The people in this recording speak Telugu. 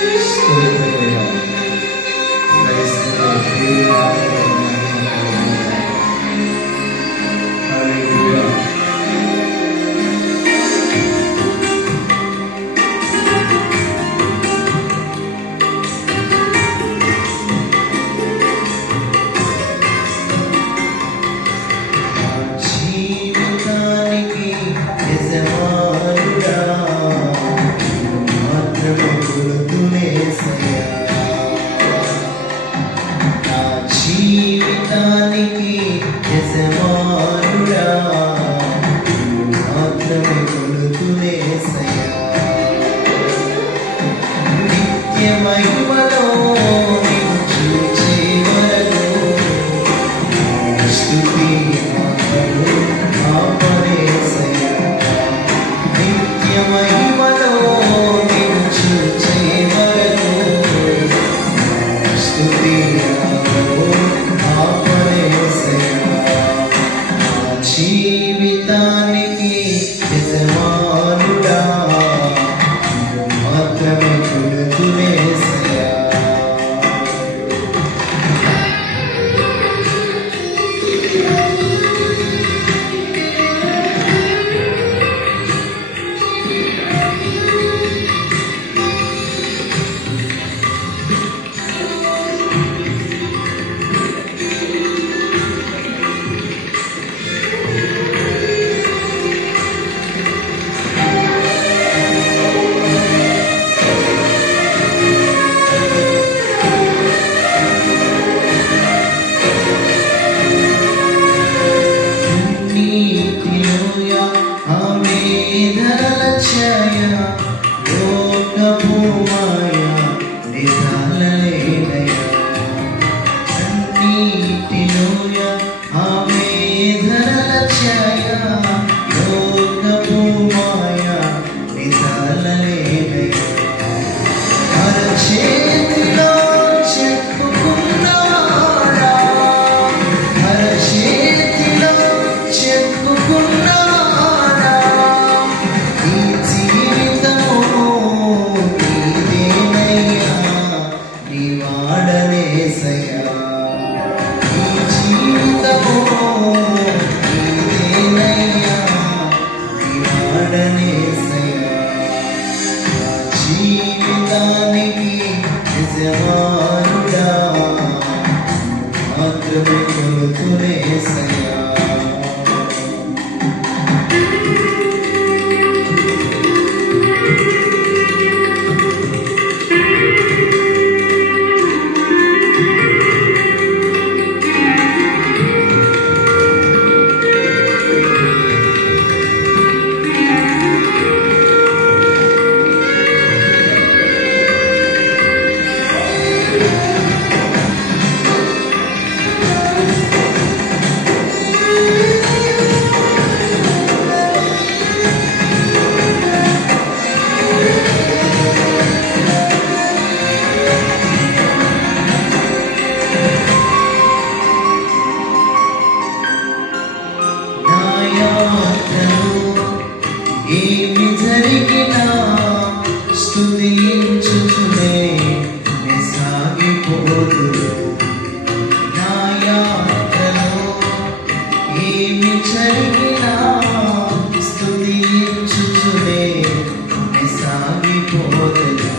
Spirit of God. Praise జీవితానికి యజమానుడా. మాత్రమే కొలుతునేసయా నిత్యమహిమలో చూచే వరకు స్థుతి జీవితానికి యజమానుడా. మాత్రమే కొడుకు వేసయా జీవితానికి నిజమా జరిగినా స్థుతించుచునే సాగిపోతుంది